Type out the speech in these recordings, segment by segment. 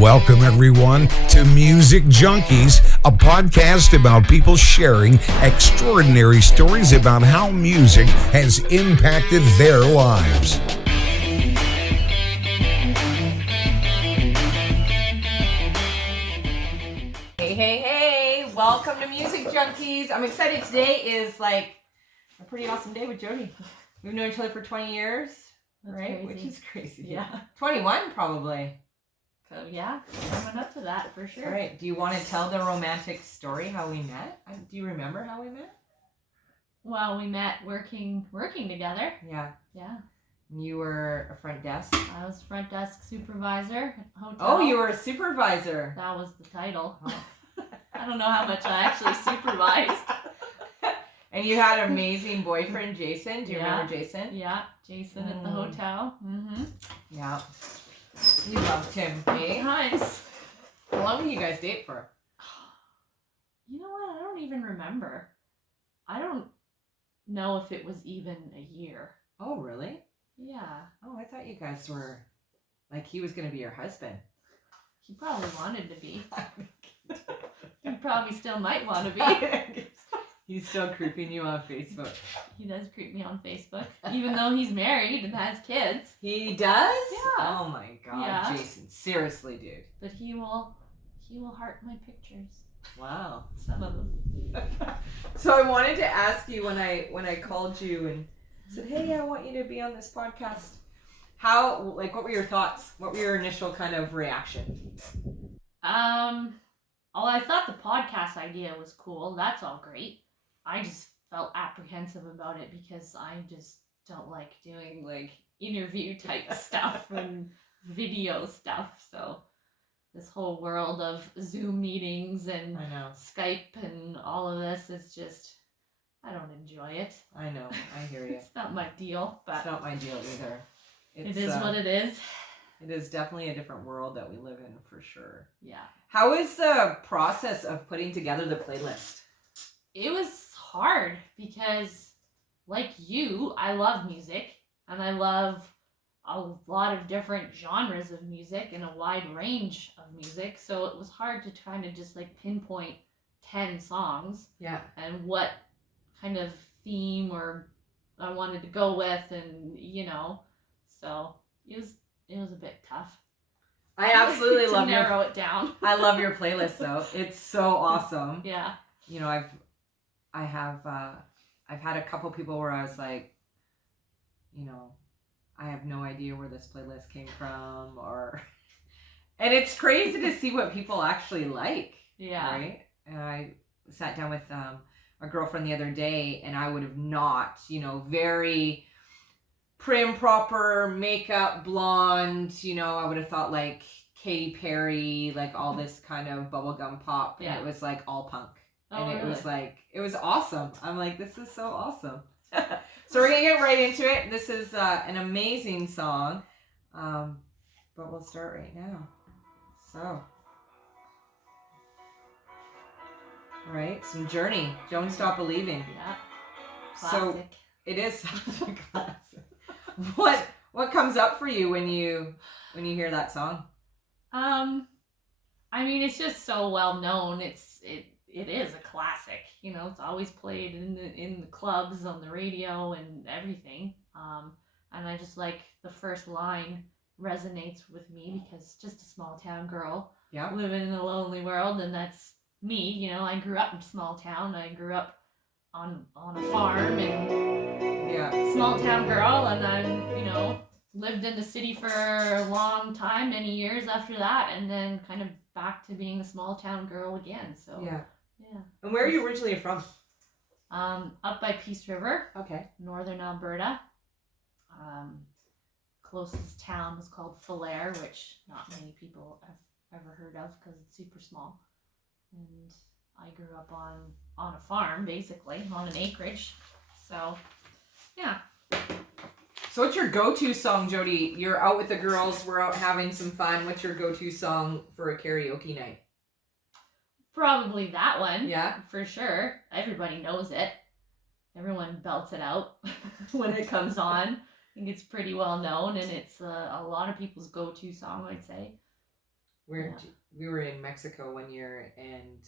Welcome, everyone, to Music Junkies, a podcast about people sharing extraordinary stories about how music has impacted their lives. Hey, welcome to Music Junkies. I'm excited. Today is like a pretty awesome day with Jody. We've known each other for 20 years, That's right? crazy. Which is crazy. Yeah. 21 probably. So yeah, coming up to that for sure. All right. Do you want to tell the romantic story how we met? Do you remember how we met? Well, we met working together. Yeah. Yeah. You were a front desk. I was front desk supervisor at a hotel. Oh, you were a supervisor. That was the title. Oh. I don't know how much I actually supervised. And you had an amazing boyfriend, Jason. Do you remember Jason? Yeah, Jason at the hotel. Mm-hmm. Yeah. You loved him, eh? Nice. How long did you guys date for? You know what? I don't even remember. I don't know if it was even a year. Oh, really? Yeah. Oh, I thought you guys were, like, he was going to be your husband. He probably wanted to be. He probably still might want to be. He's still creeping you on Facebook. He does creep me on Facebook, even though he's married and has kids. He does? Yeah. Oh my God, Yeah. Jason. Seriously, dude. But he will heart my pictures. Wow. Some of them. So I wanted to ask you when I called you and said, hey, I want you to be on this podcast. What were your thoughts? What were your initial kind of reaction? Well, I thought the podcast idea was cool. That's all great. I just felt apprehensive about it because I just don't like doing like interview type stuff and video stuff. So this whole world of Zoom meetings and I know. Skype and all of this is just, I don't enjoy it. I know. I hear you. It's not my deal, but It's not my deal either. it is what it is. It is definitely a different world that we live in for sure. Yeah. How is the process of putting together the playlist? It was hard because, like you, I love music and I love a lot of different genres of music and a wide range of music. So it was hard to kind of just like pinpoint 10 songs. Yeah. And what kind of theme or I wanted to go with, and so it was a bit tough. I absolutely to love narrow it down. I love your playlist though. It's so awesome. Yeah. You know, I've had a couple people where I was like, I have no idea where this playlist came from, and it's crazy to see what people actually like. Yeah. Right. And I sat down with a girlfriend the other day, and I would have not, very prim, proper makeup, blonde, I would have thought like Katy Perry, like all this kind of bubblegum pop. Yeah. And it was like all punk. Oh, And it really? was like, it was awesome. I'm like, this is so awesome. So we're going to get right into it. This is an amazing song. But we'll start right now. So. All right. Some Journey. Don't Stop Believing. Yeah. So Classic. it is such a classic. What comes up for you when you hear that song? I mean, it's just so well known. It is a classic. It's always played in the clubs, on the radio, and everything. And I just like the first line resonates with me because just a small town girl living in a lonely world, and that's me. I grew up in a small town. I grew up on a farm and small town girl, and I'm lived in the city for a long time, many years after that, and then kind of back to being a small town girl again. So yeah. And where are you originally from? Up by Peace River, Okay. northern Alberta. Closest town was called Falare, which not many people have ever heard of because it's super small. And I grew up on a farm, basically, on an acreage. So, yeah. So what's your go-to song, Jody? You're out with the girls, we're out having some fun. What's your go-to song for a karaoke night? Probably that one. Yeah? For sure. Everybody knows it. Everyone belts it out when it comes on. I think it's pretty well known, and it's a lot of people's go-to song, I'd say. We were in Mexico one year, and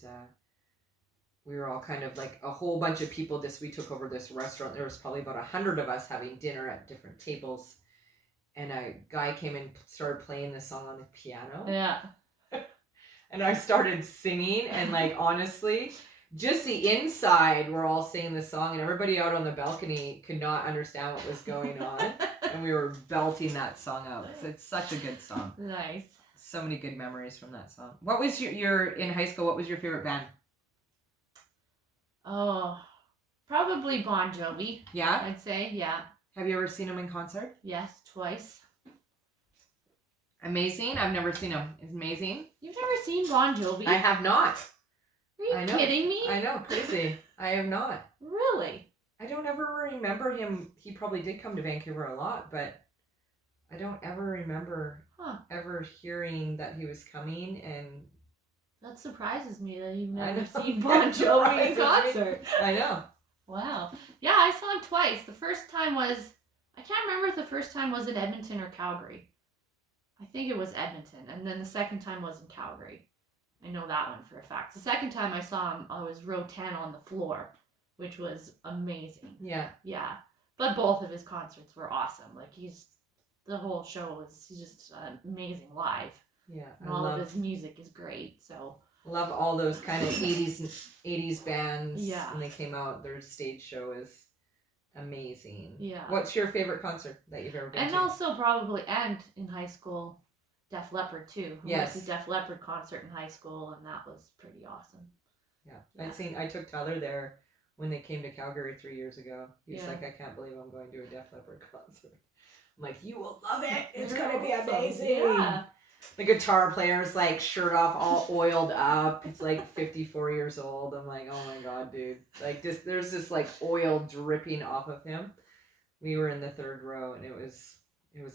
we were all kind of like a whole bunch of people. We took over this restaurant. There was probably about 100 of us having dinner at different tables, and a guy came and started playing this song on the piano. Yeah. And I started singing, and like honestly, just the inside, we're all singing the song, and everybody out on the balcony could not understand what was going on, and we were belting that song out. So it's such a good song. Nice. So many good memories from that song. What was your in high school? What was your favorite band? Oh, probably Bon Jovi. Yeah, I'd say, yeah. Have you ever seen them in concert? Yes, twice. Amazing. I've never seen them. It's amazing. You've never seen Bon Jovi? I have not. Are you kidding me? I know, crazy. I have not. Really? I don't ever remember him. He probably did come to Vancouver a lot, but I don't ever remember ever hearing that he was coming. And that surprises me that you've never seen Bon Jovi in concert. I know. Wow. Yeah, I saw him twice. The first time was, I can't remember if the first time was in Edmonton or Calgary. I think it was Edmonton. And then the second time was in Calgary. I know that one for a fact. The second time I saw him, I was row 10 on the floor, which was amazing. Yeah. Yeah. But both of his concerts were awesome. Like the whole show was just amazing live. Yeah. And all of his music is great. So love all those kind of 80s bands. Yeah. When they came out, their stage show is amazing. Yeah. What's your favorite concert that you've ever been to? And also probably, and in high school, Def Leppard too. Yes. I went to Def Leppard concert in high school, and that was pretty awesome. Yeah. I took Tyler there when they came to Calgary 3 years ago. He's like, I can't believe I'm going to a Def Leppard concert. I'm like, you will love it. It's going to be amazing. Yeah. The guitar player's like shirt off, all oiled up. He's like 54 years old. I'm like, oh my God, dude. Like there's this like oil dripping off of him. We were in the third row, and it was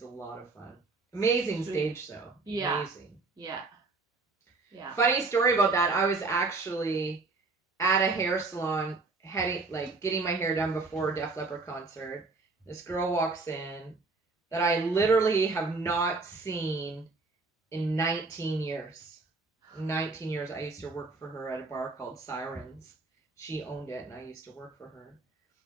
a lot of fun. Amazing stage though. Yeah. Amazing. Yeah. Yeah. Funny story about that. I was actually at a hair salon getting my hair done before a Def Leppard concert. This girl walks in that I literally have not seen in 19 years. 19 years. I used to work for her at a bar called Sirens. She owned it, and I used to work for her.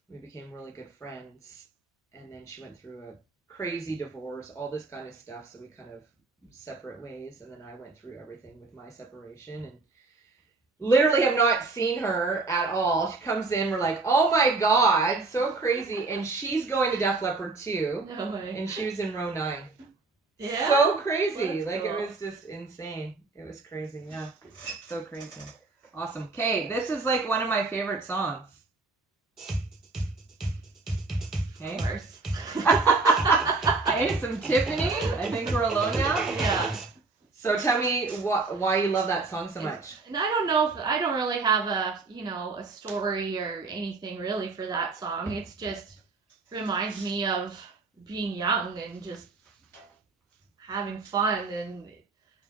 We became really good friends, and then she went through a crazy divorce, all this kind of stuff, so we kind of separate ways, and then I went through everything with my separation, and literally have not seen her at all. She comes in, we're like, oh my God, so crazy, and she's going to Def Leppard too. No way. And she was in row 9. Yeah. So crazy. That's cool. It was just insane. It was crazy. Yeah. So crazy. Awesome. Okay. This is like one of my favorite songs. Okay. Of course. Okay. Some Tiffany. I think we're alone now. Yeah. So tell me why you love that song so much. And I don't know if I don't really have a story or anything really for that song. It's just reminds me of being young and just having fun, and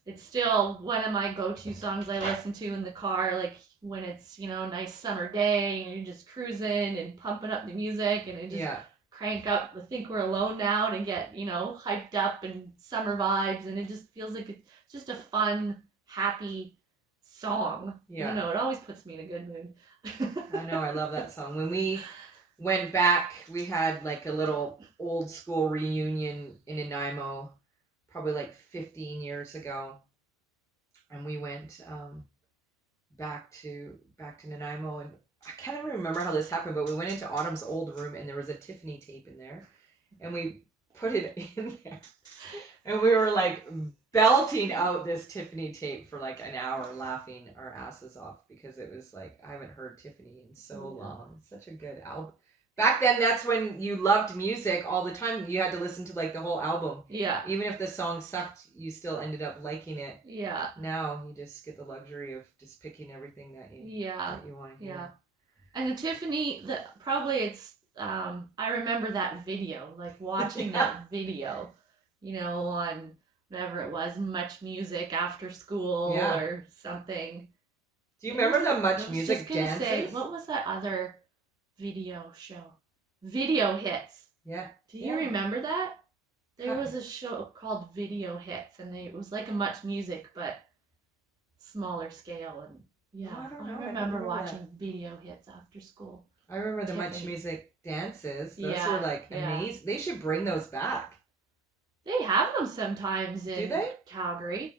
it's still one of my go-to songs I listen to in the car, like when it's a nice summer day and you're just cruising and pumping up the music, and it just crank up the Think We're Alone Now to get hyped up and summer vibes, and it just feels like it's just a fun, happy song. I don't know, it always puts me in a good mood. I know, I love that song. When we went back, we had like a little old school reunion in Nanaimo, probably like 15 years ago, and we went back to Nanaimo, and I can't even remember how this happened, but we went into Autumn's old room, and there was a Tiffany tape in there, and we put it in there, and we were like belting out this Tiffany tape for like an hour, laughing our asses off, because it was like, I haven't heard Tiffany in so long. Such a good album. Back then, that's when you loved music all the time. You had to listen to like the whole album. Yeah. Even if the song sucked, you still ended up liking it. Yeah. Now you just get the luxury of just picking everything that you want to hear. Yeah. And the Tiffany, I remember that video, like watching that video, on whatever it was, Much Music after school or something. Do you remember the Much Music dances? What was that other video show? Video Hits. Yeah. Do you remember that? There was a show called Video Hits, and it was like a Much Music, but smaller scale. And yeah, Oh, I don't know. I I don't remember remember watching that. Video Hits after school. I remember the Much Tiffany. Music dances. Those Yeah, were like yeah. amazing. They should bring those back. They have them sometimes in Do they? Calgary.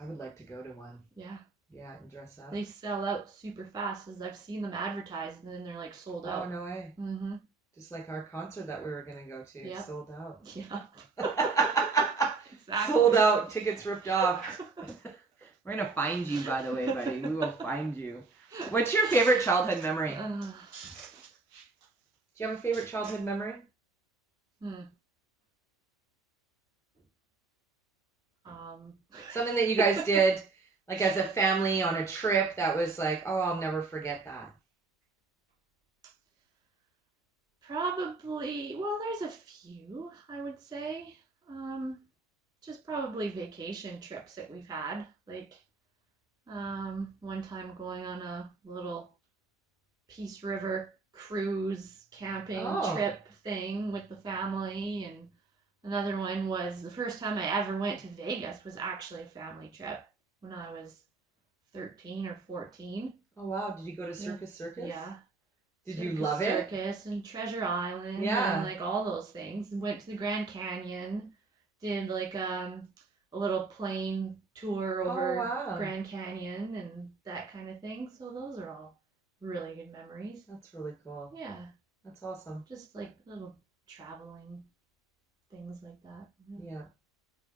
I would like to go to one. Yeah. Yeah, and dress up. They sell out super fast, as I've seen them advertised, and then they're like sold out. Oh, no way. Mm-hmm. Just like our concert that we were going to go to. Yep. Sold out. Yeah. Exactly. Sold out. Tickets ripped off. We're going to find you, by the way, buddy. We will find you. What's your favorite childhood memory? Do you have a favorite childhood memory? Something that you guys did, like as a family on a trip that was like, oh, I'll never forget that. Probably, well, there's a few, I would say. Just probably vacation trips that we've had. Like, one time going on a little Peace River cruise camping trip thing with the family, and another one was the first time I ever went to Vegas was actually a family trip when I was 13 or 14. Oh, wow. Did you go to Circus? Yeah. Did you love it? Circus and Treasure Island. Yeah. And like all those things. And went to the Grand Canyon. Did like a little plane tour over Grand Canyon and that kind of thing. So those are all really good memories. That's really cool. Yeah. That's awesome. Just like little traveling things like that. Yeah.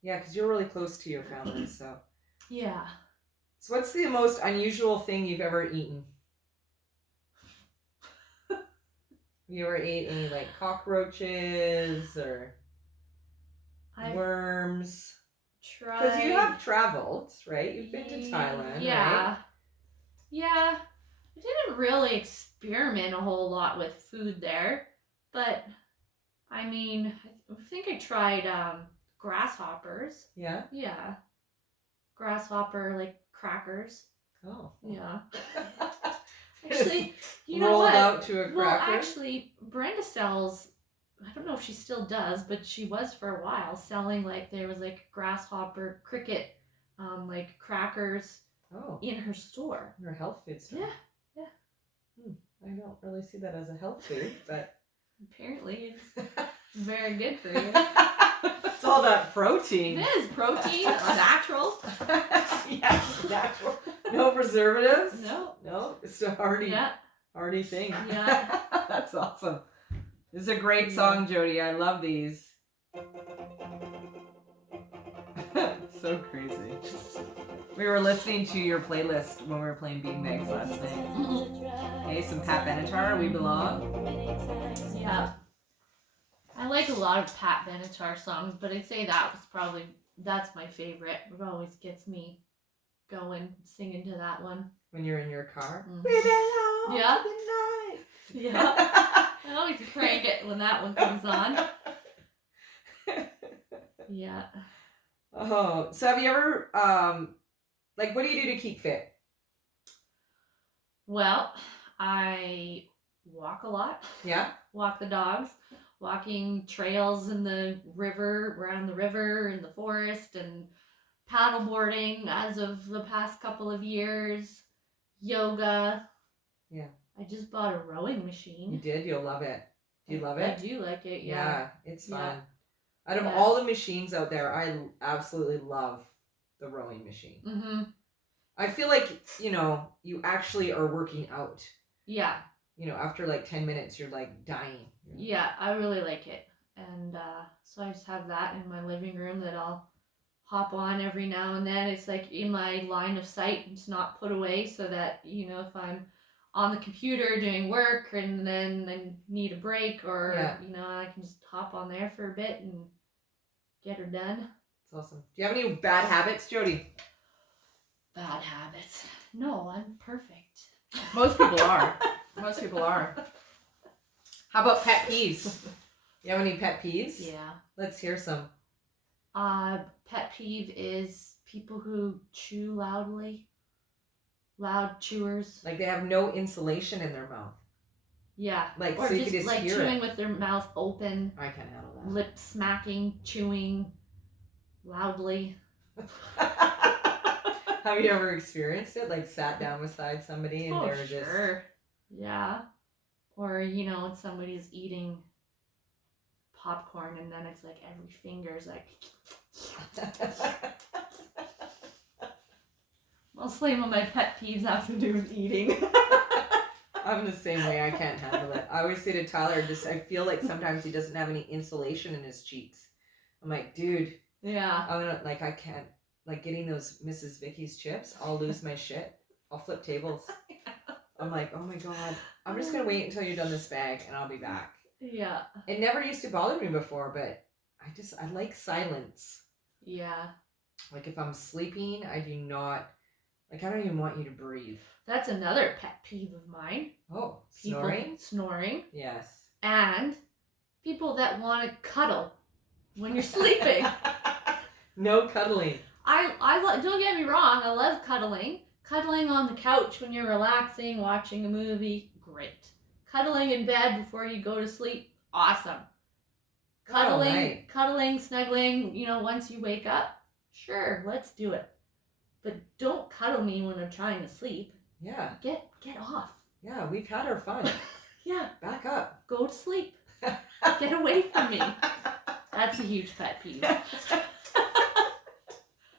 Yeah, because you're really close to your family, so. Yeah. So what's the most unusual thing you've ever eaten? Have you ever ate any like cockroaches or worms? Because you have traveled, right? You've been to Thailand, right? Yeah. I didn't really experiment a whole lot with food there, but I mean, I think I tried grasshoppers. Yeah? Yeah. Grasshopper, like crackers. Oh. Yeah. Actually, you know rolled what? out to a cracker? Well, actually, Brenda sells, I don't know if she still does, but she was for a while selling, like, there was like grasshopper cricket, like crackers in her store. Her health food store. Yeah. I don't really see that as a health food, but apparently it's very good for you. It's all that protein. It is protein, natural. Yeah, natural. No preservatives. No. It's a hearty thing. Yeah. That's awesome. This is a great song, Jody. I love these. So crazy. We were listening to your playlist when we were playing beanbags last night. Okay, some Pat Benatar, We Belong. Yeah. I like a lot of Pat Benatar songs, but I'd say that's my favorite. It always gets me going, singing to that one. When you're in your car? Mm-hmm. We belong Yeah. tonight. Yeah. I always crank it when that one comes on. Yeah. Oh, so have you ever, like, what do you do to keep fit? Well, I walk a lot. Yeah? Walk the dogs. Walking trails in the river, around the river, in the forest, and paddleboarding as of the past couple of years. Yoga. Yeah. I just bought a rowing machine. You did? You'll love it. Do you love it? I do like it, yeah. It's fun. Out of all the machines out there, I absolutely love the rowing machine. Mm-hmm. I feel like, you actually are working out. Yeah. After like 10 minutes, you're like dying. Yeah, I really like it. And so I just have that in my living room that I'll hop on every now and then. It's like in my line of sight. It's not put away so that, if I'm on the computer doing work and then I need a break or, I can just hop on there for a bit and get her done. That's awesome. Do you have any bad habits, Jody? Bad habits? No, I'm perfect. Most people are. Most people are. How about pet peeves? You have any pet peeves? Yeah. Let's hear some. Pet peeve is people who chew loudly. Loud chewers. Like they have no insulation in their mouth. Yeah. Like, or so you just could just like hear chewing it. with their mouth open, I can't handle that. lip smacking, chewing loudly. Have you ever experienced it? Like sat down beside somebody and they're just... Yeah. Or, you know, somebody's eating popcorn and then it's like every finger's like... Mostly when my pet peeves have to do with eating. I'm the same way. I can't handle it. I always say to Tyler, I feel like sometimes he doesn't have any insulation in his cheeks. I'm like, dude. Yeah. I can't. Like getting those Mrs. Vicky's chips, I'll lose my shit. I'll flip tables. I'm like, oh my God. I'm just going to wait until you're done this bag and I'll be back. Yeah. It never used to bother me before, but I like silence. Yeah. Like if I'm sleeping, I do not, like I don't even want you to breathe. That's another pet peeve of mine. Oh, people snoring. Yes. And people that want to cuddle when you're sleeping. No cuddling. Don't get me wrong, I love cuddling. Cuddling on the couch when you're relaxing, watching a movie, great. Cuddling in bed before you go to sleep, awesome. Cuddling, snuggling, you know, once you wake up, sure, let's do it. But don't cuddle me when I'm trying to sleep. Yeah. Get off. Yeah, we've had our fun. Yeah. Back up. Go to sleep. Get away from me. That's a huge pet peeve.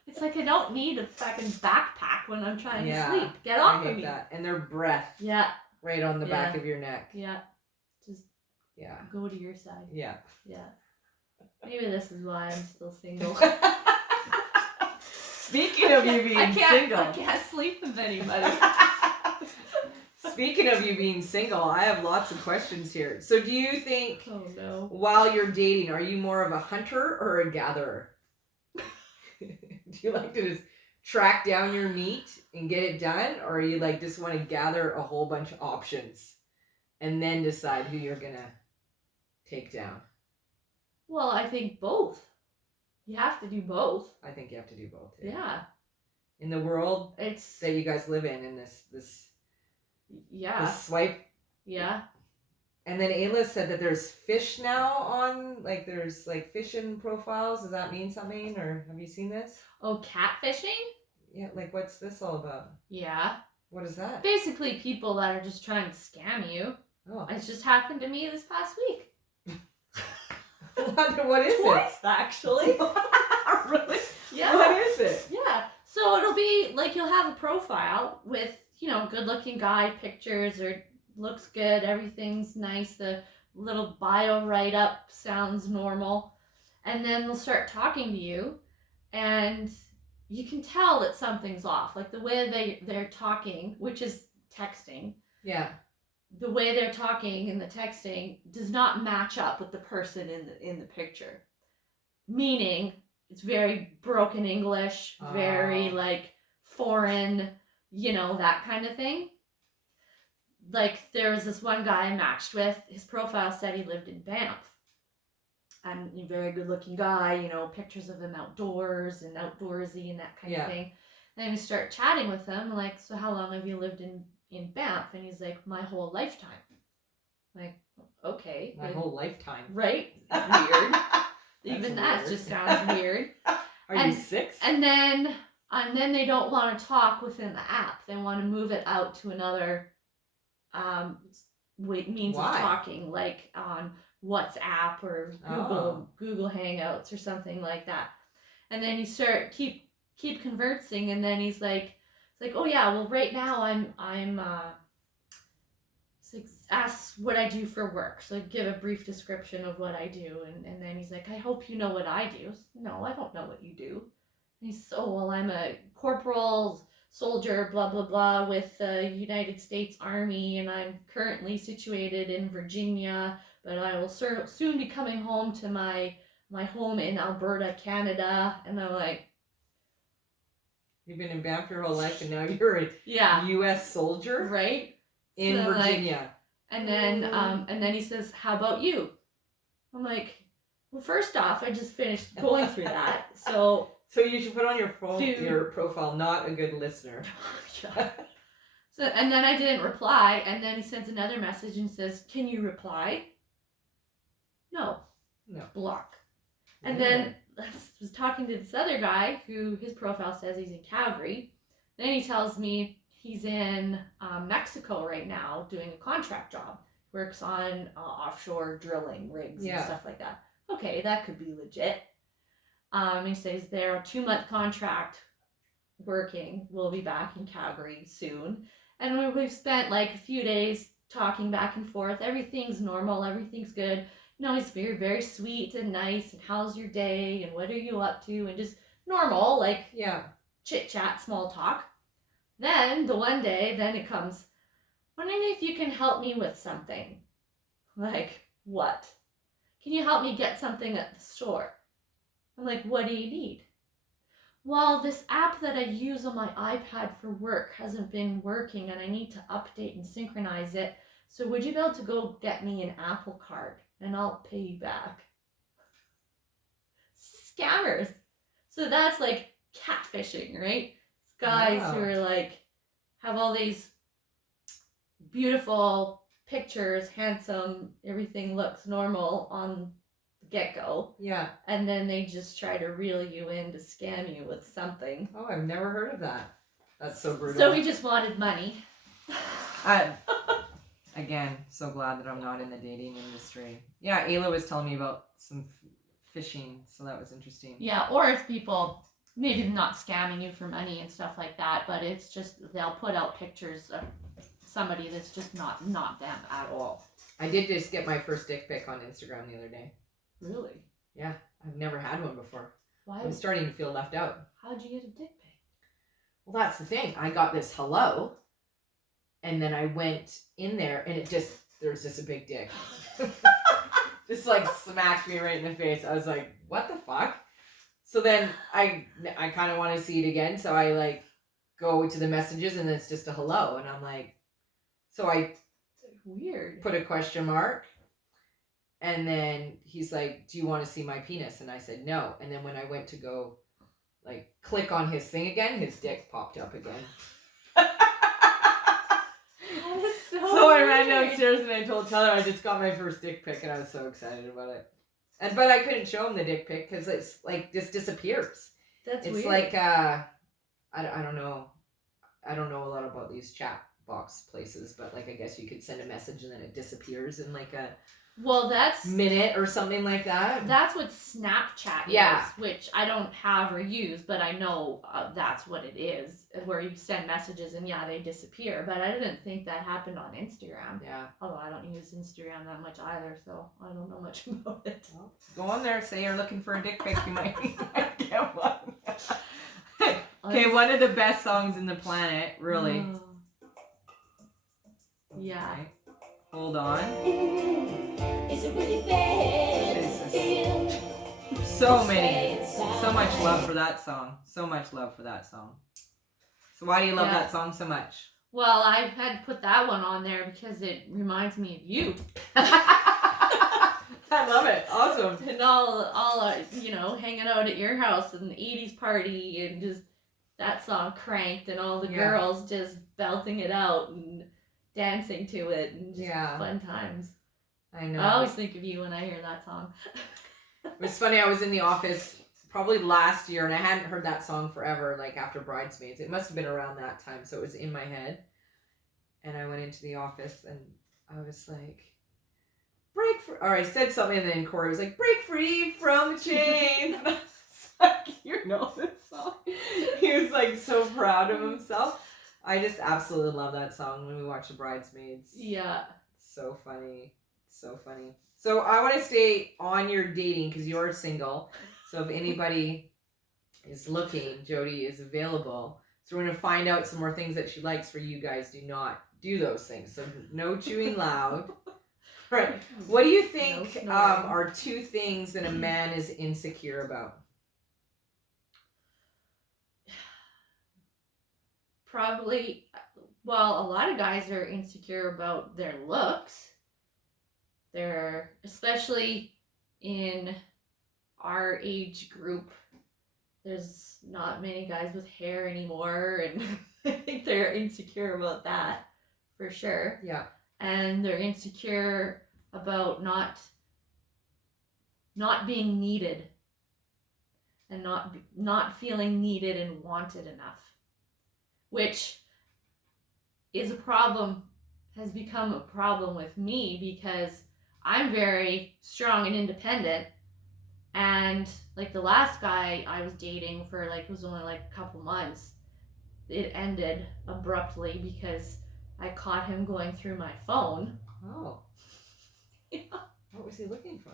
It's like I don't need a fucking backpack when I'm trying to sleep. Get off of me. I hate that. And their breath. Yeah. Right on the back of your neck. Yeah. Just go to your side. Yeah. Yeah. Maybe this is why I'm still single. Speaking of you being single. I can't sleep with anybody. Speaking of you being single, I have lots of questions here. So do you think, while you're dating, are you more of a hunter or a gatherer? Do you like to just track down your meat and get it done? Or you like just want to gather a whole bunch of options and then decide who you're going to take down? Well, I think both. You have to do both. I think you have to do both. Yeah. In the world that you guys live in this this swipe. Yeah. And then Ayla said that there's fish now on, like there's like fishing profiles. Does that mean something, or have you seen this? Oh, catfishing? Yeah, like what's this all about? Yeah. What is that? Basically people that are just trying to scam you. Oh. It's just happened to me this past week. What is Twice, actually. Really? Yeah. What is it? Yeah. So it'll be like you'll have a profile with, you know, good looking guy pictures or looks good, everything's nice, the little bio write up sounds normal. And then they'll start talking to you and you can tell that something's off. Like the way they're talking, which is texting. Yeah. The way they're talking in the texting does not match up with the person in the picture. Meaning it's very broken English, very like foreign, you know, that kind of thing. Like there was this one guy I matched with, his profile said he lived in Banff. And a very good looking guy, you know, pictures of him outdoors and outdoorsy and that kind of thing. Then we start chatting with him, like, so how long have you lived in Banff? And he's like, my whole lifetime. Like, okay. My whole lifetime. Right? Weird. Even that just sounds weird. Are you 6? And then they don't want to talk within the app. They want to move it out to another means of talking, like on WhatsApp or Google Hangouts or something like that. And then you start keep conversing, and then he's like, oh yeah, well right now I'm like, ask what I do for work. So give a brief description of what I do, and then he's like, I hope you know what I do. No, I don't know what you do. And he's well, I'm a corporal soldier, blah blah blah, with the United States Army, and I'm currently situated in Virginia, but I will soon be coming home to my home in Alberta, Canada. And I'm like, you've been in Banff your whole life, and now you're a U.S. soldier, right? In Virginia. Like, and then he says, how about you? I'm like, well, first off, I just finished going through that, so you should put on your phone, your profile, not a good listener. So So, and then I didn't reply, and then he sends another message and says, "Can you reply?" No. Block. And then I was talking to this other guy who his profile says he's in Calgary. Then he tells me he's in Mexico right now doing a contract job. Works on offshore drilling rigs and stuff like that. Okay, that could be legit. He says they're a 2-month contract working. We'll be back in Calgary soon. And we've spent like a few days talking back and forth. Everything's normal. Everything's good. You know, he's very, very sweet and nice. And how's your day? And what are you up to? And just normal, like chit chat, small talk. Then the one day, then it comes, wondering if you can help me with something. Like, what? Can you help me get something at the store? I'm like, what do you need? Well, this app that I use on my iPad for work hasn't been working and I need to update and synchronize it. So would you be able to go get me an Apple Card and I'll pay you back? Scammers. So that's like catfishing, right? It's guys who are like, have all these beautiful pictures, handsome, everything looks normal on the get-go. Yeah. And then they just try to reel you in to scam you with something. Oh, I've never heard of that. That's so brutal. So he just wanted money. Again, so glad that I'm not in the dating industry. Yeah, Ayla was telling me about some phishing, so that was interesting. Yeah, or if people, maybe not scamming you for money and stuff like that, but it's just, they'll put out pictures of somebody that's just not them at all. I did just get my first dick pic on Instagram the other day. Really? Yeah, I've never had one before. Why? I'm starting to feel left out. How'd you get a dick pic? Well, that's the thing. I got this hello, and then I went in there, and there's just a big dick. Just like smacked me right in the face. I was like, what the fuck? So then I kind of want to see it again, so I like go to the messages, and it's just a hello, and I'm like, so I weird. Put a question mark, and then he's like, do you want to see my penis? And I said no. And then when I went to go like click on his thing again, his dick popped up again. So I ran downstairs and I told Tyler I just got my first dick pic, and I was so excited about it. But I couldn't show him the dick pic because it's like just disappears. That's it's weird. Like I don't know. I don't know a lot about these chat box places, but like I guess you could send a message and then it disappears in like a minute or something like that. That's what Snapchat is, which I don't have or use, but I know that's what it is, where you send messages and they disappear. But I didn't think that happened on Instagram. Yeah. Although I don't use Instagram that much either, so I don't know much about it. Well, go on there, say you're looking for a dick pic, you might get one. Okay, one of the best songs in the planet, really. Yeah. Okay. Hold on. Is it really bad? So much love for that song. So much love for that song. So why do you love that song so much? Well, I had to put that one on there because it reminds me of you. I love it. Awesome. And all hanging out at your house and the 80s party and just that song cranked and all the girls just belting it out and dancing to it and just fun times. I know. I always think of you when I hear that song. It was funny, I was in the office probably last year and I hadn't heard that song forever, like after Bridesmaids. It must have been around that time, so it was in my head. And I went into the office and I was like, I said something and then Corey was like, break free from the chains. And I was like, you know this song? He was like so proud of himself. I just absolutely love that song when we watch the Bridesmaids. Yeah. So funny. So funny. So I want to stay on your dating because you're single. So if anybody is looking, Jody is available. So we're going to find out some more things that she likes for you guys. Do not do those things. So no chewing loud. Right. What do you think are 2 things that a man is insecure about? Probably, well, a lot of guys are insecure about their looks. They're, especially in our age group, there's not many guys with hair anymore, and I think they're insecure about that for sure. Yeah. And they're insecure about not being needed, and not feeling needed and wanted enough, which is a problem, has become a problem with me, because I'm very strong and independent. And like the last guy I was dating for like, it was only like a couple months, it ended abruptly because I caught him going through my phone. Oh. Yeah. What was he looking for?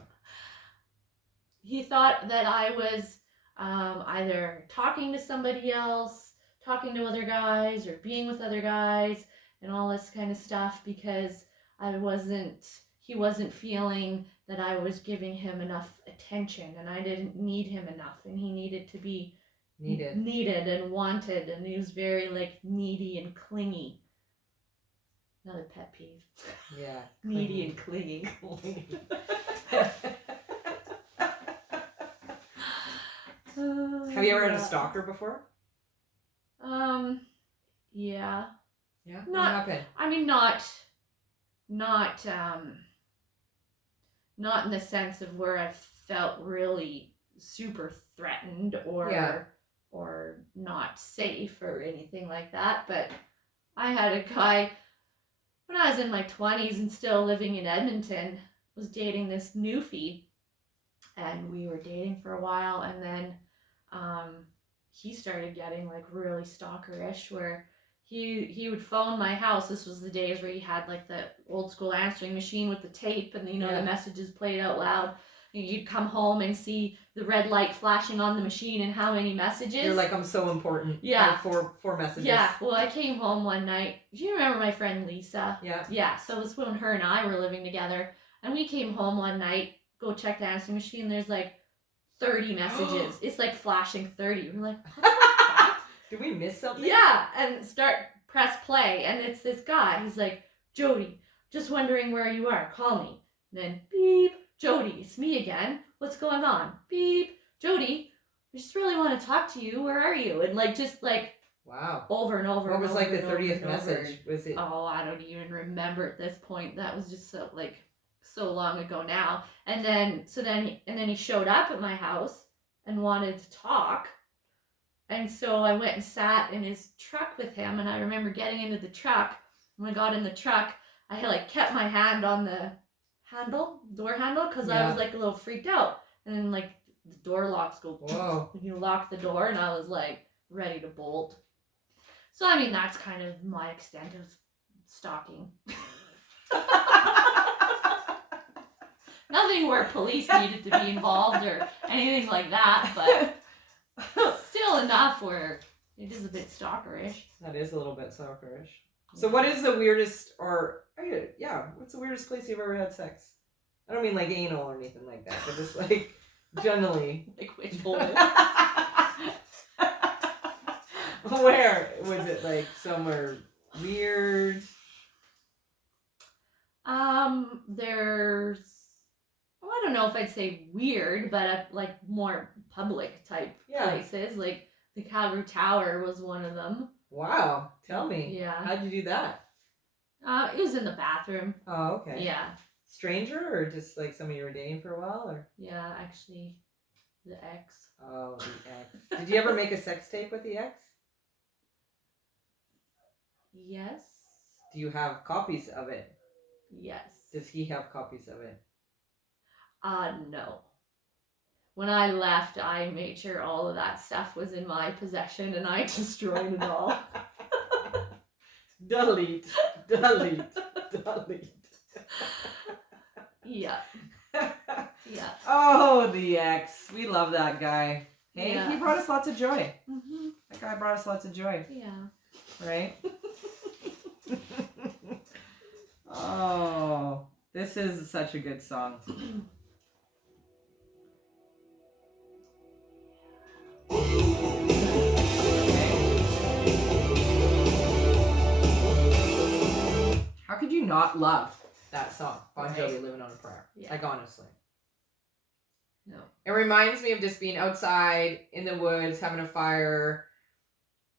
He thought that I was either talking to somebody else, talking to other guys, or being with other guys, and all this kind of stuff, because he wasn't feeling that I was giving him enough attention, and I didn't need him enough, and he needed to be needed and wanted, and he was very like needy and clingy. Another pet peeve. Yeah. Needy and clingy. Have you ever had a stalker before? Yeah. Yeah. Not- What happened? I mean, not in the sense of where I felt really super threatened or not safe or anything like that. But I had a guy when I was in my 20s and still living in Edmonton, was dating this newfie, and we were dating for a while, and then he started getting like really stalkerish, where he would phone my house. This was the days where you had like the old school answering machine with the tape, and the messages played out loud. You'd come home and see the red light flashing on the machine and how many messages. You're like, I'm so important. Yeah. Four messages. Yeah. Well, I came home one night. Do you remember my friend Lisa? Yeah. Yeah. So it was when her and I were living together, and we came home one night, go check the answering machine. There's like 30 messages. It's like flashing 30. We're like, what the fuck? Did we miss something? Yeah, and press play, and it's this guy. He's like, Jody, just wondering where you are. Call me. And then beep, Jody, it's me again. What's going on? Beep, Jody, I just really want to talk to you. Where are you? And like, just like, wow, over and over. What was like the 30th over. message? Was it? Oh, I don't even remember at this point. That was just so long ago now. And then he showed up at my house and wanted to talk. And so I went and sat in his truck with him, and I remember getting into the truck. When I got in the truck, I had like kept my hand on the door handle, because I was like a little freaked out. And then like the door locks go, whoa, you lock the door, and I was like ready to bolt. So I mean, that's kind of my extent of stalking. Nothing where police needed to be involved or anything like that, but still enough where it is a bit stalkerish. That is a little bit stalkerish. So what is the weirdest, what's the weirdest place you've ever had sex? I don't mean like anal or anything like that, but just like generally. Like which hole? Where? Was it like somewhere weird? There's, well, I don't know if I'd say weird, but like more public type places. Like the Calgary Tower was one of them. Wow. Tell me. Yeah. How'd you do that? It was in the bathroom. Oh, okay. Yeah. Stranger or just like somebody you were dating for a while, or? Yeah, actually, the ex. Oh, the ex. Did you ever make a sex tape with the ex? Yes. Do you have copies of it? Yes. Does he have copies of it? No. When I left, I made sure all of that stuff was in my possession, and I destroyed it all. Delete. Yeah. Yeah. Oh, the ex. We love that guy. Hey, Yeah. he brought us lots of joy. Mm-hmm. That guy brought us lots of joy. Yeah. Right? Oh, this is such a good song. How could you not love that song, Bon Jovi, Right. Living on a Prayer? Yeah. Like, honestly. No. It reminds me of just being outside in the woods, having a fire,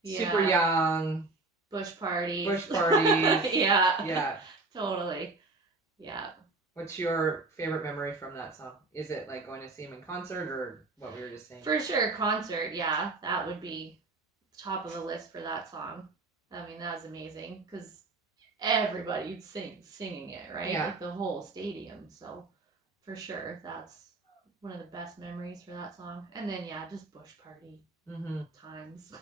super young. Bush parties. Yeah. Yeah. Totally. Yeah. What's your favorite memory from that song? Is it like going to see him in concert or what we were just saying? For sure, concert. Yeah, that would be top of the list for that song. I mean, that was amazing because everybody'd singing it, right? Yeah. Like the whole stadium. So for sure, that's one of the best memories for that song. And then yeah, just bush party times.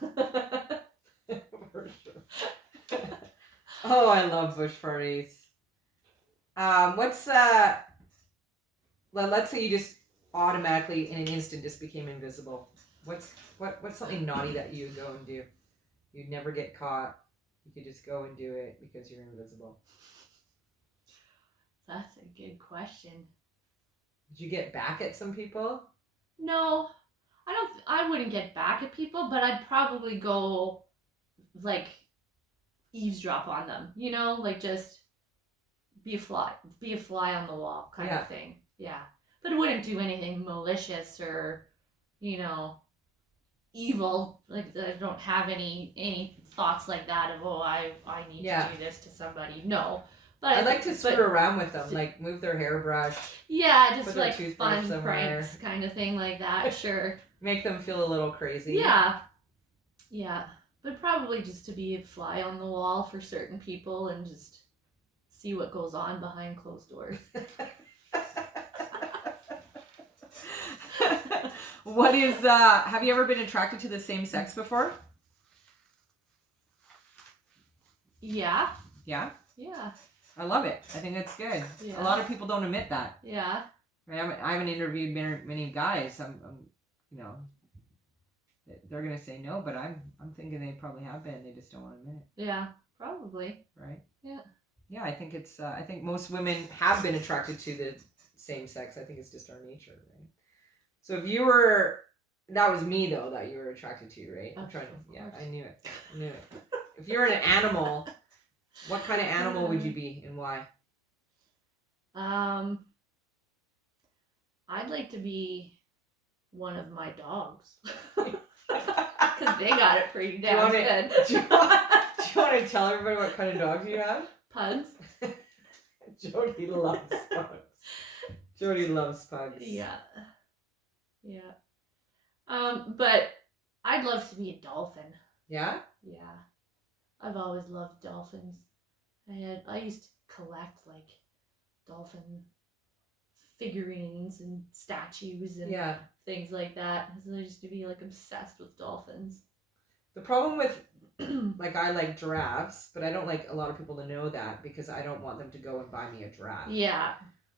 For sure. Oh, I love bush parties. What's let's say you just automatically in an instant just became invisible. What's something naughty that you would go and do? You'd never get caught. You could just go and do it because you're invisible. That's a good question. Did you get back at some people? No, I wouldn't get back at people, but I'd probably go like eavesdrop on them, you know, like just be a fly on the wall kind of thing. Yeah. But it wouldn't do anything malicious or, you know, evil. Like I don't have any thoughts like that of, oh, I need to do this to somebody. No. But I'd like to screw around with them, like move their hairbrush. Yeah, just put like fun somewhere. Pranks kind of thing like that, sure. Make them feel a little crazy. Yeah. Yeah. But probably just to be a fly on the wall for certain people and just see what goes on behind closed doors. What is have you ever been attracted to the same sex before? Yeah. Yeah? Yeah. I love it. I think that's good. Yeah. A lot of people don't admit that. Yeah. I haven't interviewed many guys. I'm you know, they're gonna say no, but I'm thinking they probably have been. They just don't want to admit it. Yeah, probably. Right? Yeah. Yeah, I think it's. I think most women have been attracted to the same sex. I think it's just our nature, right? So if you were, that was me though that you were attracted to, right? I'm trying to. Yeah, I knew it. If you were an animal, what kind of animal would you be and why? I'd like to be one of my dogs. Because they got it pretty damn good. Do you want to tell everybody what kind of dogs you have? Pugs. Jody loves pugs. Jody loves pugs. Yeah. Yeah. But I'd love to be a dolphin. Yeah? Yeah. I've always loved dolphins. I used to collect like dolphin figurines and statues and things like that. So I used to be like obsessed with dolphins. The problem with like I like giraffes, but I don't like a lot of people to know that because I don't want them to go and buy me a giraffe. Yeah.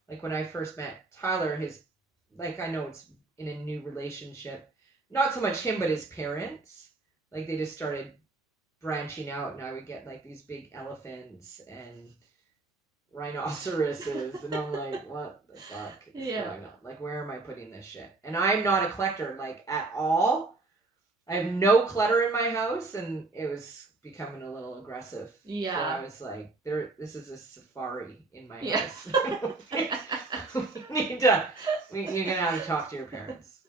Like when I first met Tyler, I know it's in a new relationship. Not so much him, but his parents. Like they just started branching out and I would get like these big elephants and rhinoceroses and I'm like, what the fuck is going on? Like, where am I putting this shit? And I'm not a collector, like, at all. I have no clutter in my house and it was becoming a little aggressive. Yeah. So I was like, this is a safari in my house. You're gonna have to talk to your parents.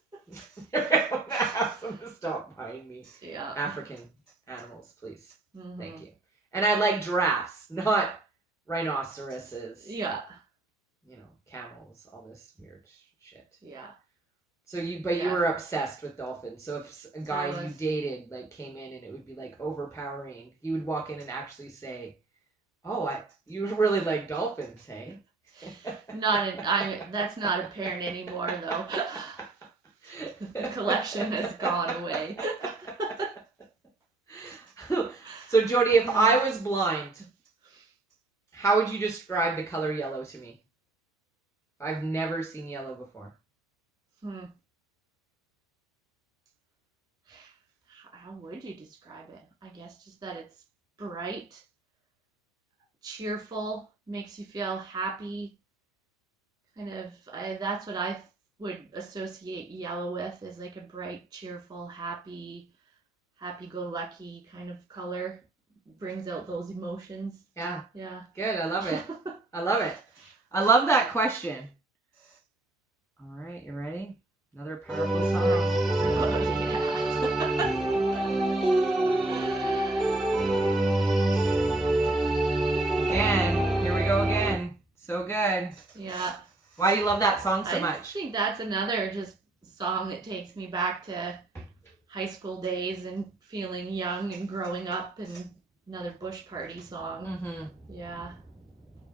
You're gonna have them to stop buying me African animals, please. Thank you. And I like giraffes, not rhinoceroses. Yeah. You know, camels, all this weird shit. Yeah. So you were obsessed with dolphins. So if a guy you dated like came in and it would be like overpowering, you would walk in and actually say, "Oh, you really like dolphins, hey?" That's not apparent anymore though. The collection has gone away. So Jody, if I was blind, how would you describe the color yellow to me? I've never seen yellow before. How would you describe it? I guess just that it's bright, cheerful, makes you feel happy. Kind of, that's what I would associate yellow with, is like a bright, cheerful, happy-go-lucky kind of color. Brings out those emotions. Yeah. Yeah. Good. I love it. I love it. I love that question. All right. You ready? Another powerful song. Oh, yeah. Again, here we go again. So good. Yeah. Why do you love that song so I much? think that's another just song that takes me back to high school days and feeling young and growing up, and another bush party song. Mm-hmm. Yeah.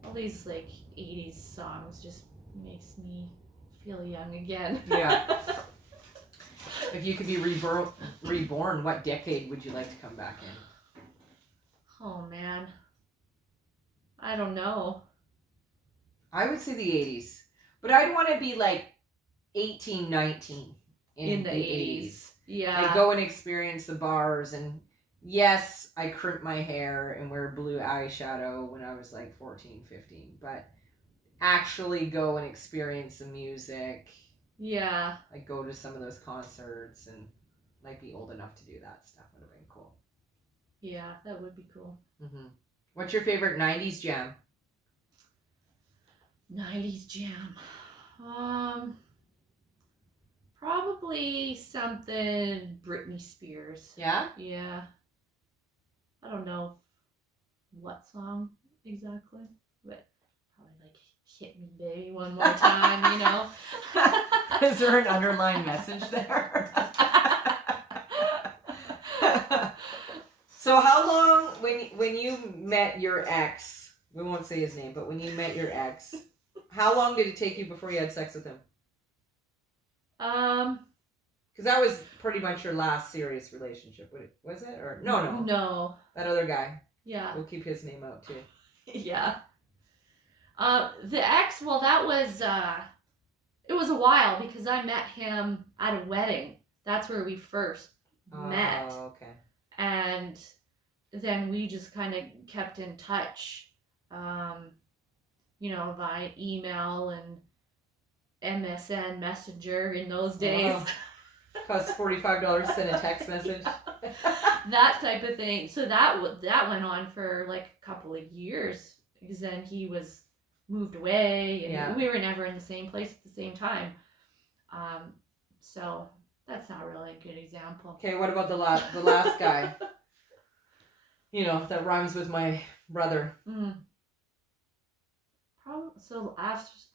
All these like 80s songs just makes me feel young again. Yeah. If you could be reborn, what decade would you like to come back in? Oh man. I don't know. I would say the 80s. But I'd want to be like 18, 19 in the 80s. Yeah. I'd go and experience the bars, and yes, I crimp my hair and wear blue eyeshadow when I was like 14, 15, but actually go and experience the music. Yeah. Like go to some of those concerts and like be old enough to do that stuff. Would have been cool. Yeah, that would be cool. Mm-hmm. What's your favorite 90s jam? 90s jam. Probably something Britney Spears. Yeah? Yeah. I don't know what song exactly, but probably like Hit Me Baby one more time, you know? Is there an underlying message there? So how long, when you met your ex, we won't say his name, but when you met your ex, how long did it take you before you had sex with him? Because that was pretty much your last serious relationship. Was it? Or no. No. That other guy. Yeah. We'll keep his name out too. Yeah. The ex, well, that was, it was a while because I met him at a wedding. That's where we first met. Oh, okay. And then we just kind of kept in touch, you know, via email and MSN Messenger in those days. Oh. Cost $45 to send a text message. That type of thing. So that went on for like a couple of years because then he was moved away and we were never in the same place at the same time. So that's not really a good example. Okay, what about the last guy? You know, that rhymes with my brother. So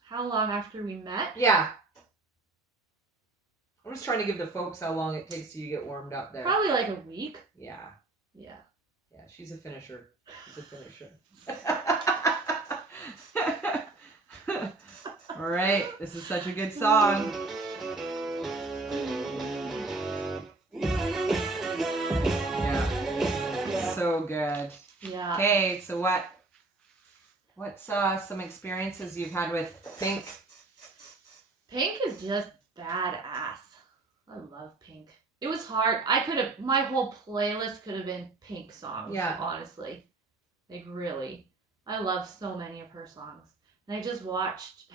how long after we met? Yeah. I'm just trying to give the folks how long it takes you to get warmed up there. Probably like a week. Yeah. Yeah. Yeah, she's a finisher. All right, this is such a good song. Yeah. So good. Yeah. Okay, so what's some experiences you've had with Pink? Pink is just badass. I love Pink. It was hard. My whole playlist could have been Pink songs, honestly. Like, really. I love so many of her songs. And I just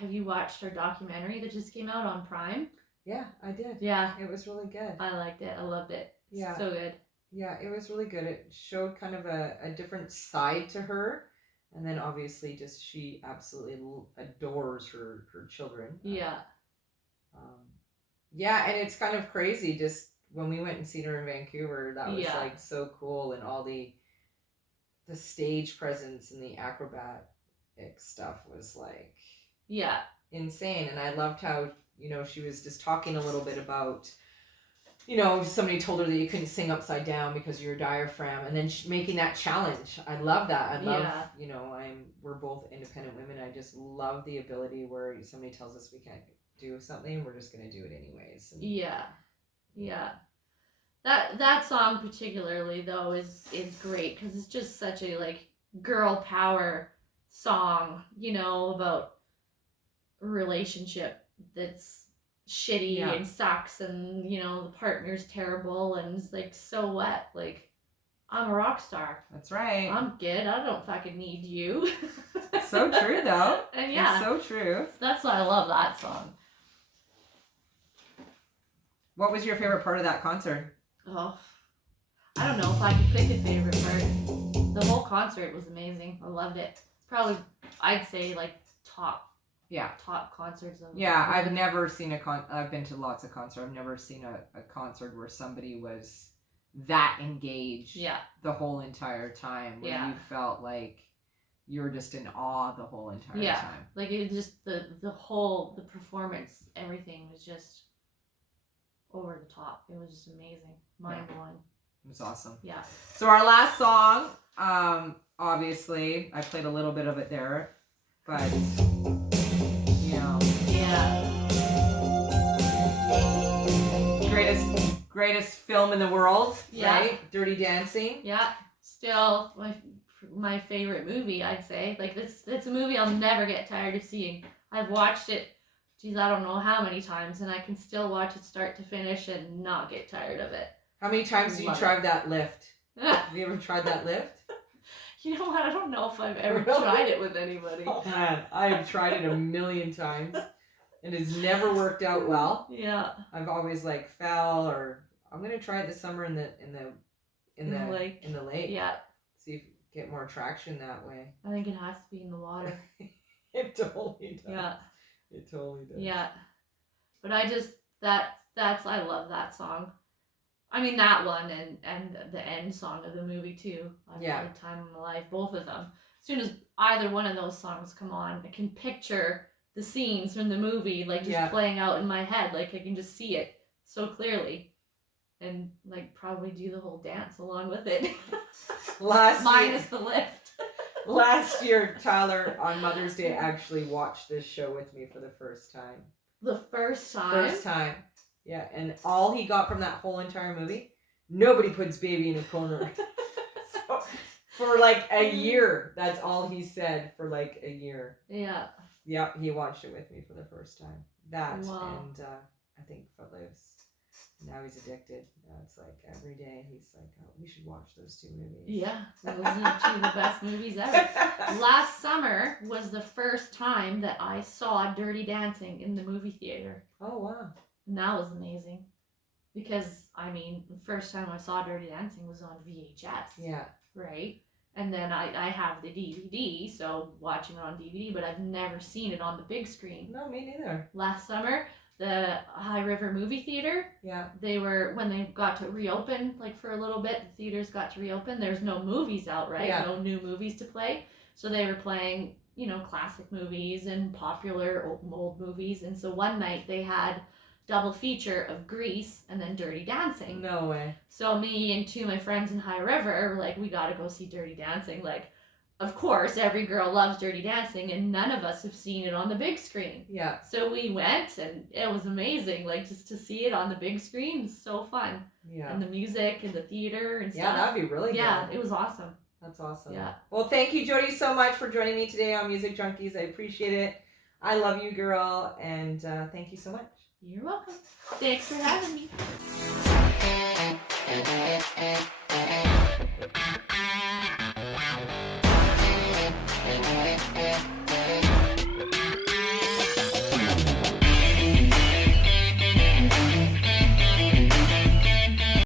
have you watched her documentary that just came out on Prime? Yeah, I did. Yeah. It was really good. I liked it. I loved it. Yeah. So good. Yeah, it was really good. It showed kind of a different side to her. And then obviously just she absolutely adores her children. Yeah. Yeah, and it's kind of crazy. Just when we went and seen her in Vancouver, that was like so cool, and all the stage presence and the acrobatic stuff was like insane. And I loved how, you know, she was just talking a little bit about, you know, somebody told her that you couldn't sing upside down because of your diaphragm, and then making that challenge. I love that. I love, you know, we're both independent women. I just love the ability where somebody tells us we can't do something, we're just gonna do it anyways. And yeah. That song particularly though is great because it's just such a like girl power song, you know, about a relationship that's shitty and sucks, and you know the partner's terrible, and it's like, so what? Like, I'm a rock star. That's right. I'm good. I don't fucking need you. So true though. And it's so true. That's why I love that song. What was your favorite part of that concert? Oh, I don't know if I could pick a favorite part. The whole concert was amazing. I loved it. Probably, I'd say like top top concerts of. Yeah, I've never seen I've been to lots of concerts. I've never seen a concert where somebody was that engaged. Yeah. The whole entire time. Where you felt like you were just in awe the whole entire time. Like it just the performance, everything was just over the top. It was just amazing, mind blowing. It was awesome. Yeah. So our last song, obviously, I played a little bit of it there, but you know, greatest film in the world, right? Dirty Dancing. Yeah. Still my favorite movie, I'd say. Like it's a movie I'll never get tired of seeing. I've watched it, I don't know how many times, and I can still watch it start to finish and not get tired of it. How many times have you tried that lift? Have you ever tried that lift? You know what? I don't know if I've ever tried it with anybody. Oh man, I have tried it a million times, and it's never worked out well. Yeah. I've always fell, or I'm gonna try it this summer in the lake. In the lake. Yeah. See if you get more traction that way. I think it has to be in the water. It totally does. Yeah. It totally does. Yeah. But I just I love that song. I mean that one and the end song of the movie too. I've had a time in my life, both of them. As soon as either one of those songs come on, I can picture the scenes from the movie just playing out in my head. Like I can just see it so clearly. And probably do the whole dance along with it. Minus the lift. Last year, Tyler on Mother's Day actually watched this show with me for the first time. The first time? First time. Yeah, and all he got from that whole entire movie, nobody puts baby in a corner. So, for a year, that's all he said for a year. Yeah. Yeah, he watched it with me for the first time. That, wow. and I think Footloose. Now he's addicted. Now it's every day he's oh, we should watch those two movies. Yeah, those are two of the best movies ever. Last summer was the first time that I saw Dirty Dancing in the movie theater. Oh, wow. And that was amazing. Because, the first time I saw Dirty Dancing was on VHS. Yeah. Right? And then I have the DVD, so watching it on DVD, but I've never seen it on the big screen. No, me neither. Last summer, the High River movie theater, when they got to reopen, for a little bit, the theaters got to reopen, there's no movies out, right? Yeah. No new movies to play. So they were playing, classic movies and popular old movies. And so one night they had double feature of Grease and then Dirty Dancing. No way. So me and two of my friends in High River were we gotta go see Dirty Dancing. Of course, every girl loves Dirty Dancing, and none of us have seen it on the big screen. Yeah. So we went, and it was amazing. Just to see it on the big screen was so fun. Yeah. And the music and the theater and stuff. Yeah, that'd be really good. Yeah, it was awesome. That's awesome. Yeah. Well, thank you, Jody, so much for joining me today on Music Junkies. I appreciate it. I love you, girl, and thank you so much. You're welcome. Thanks for having me.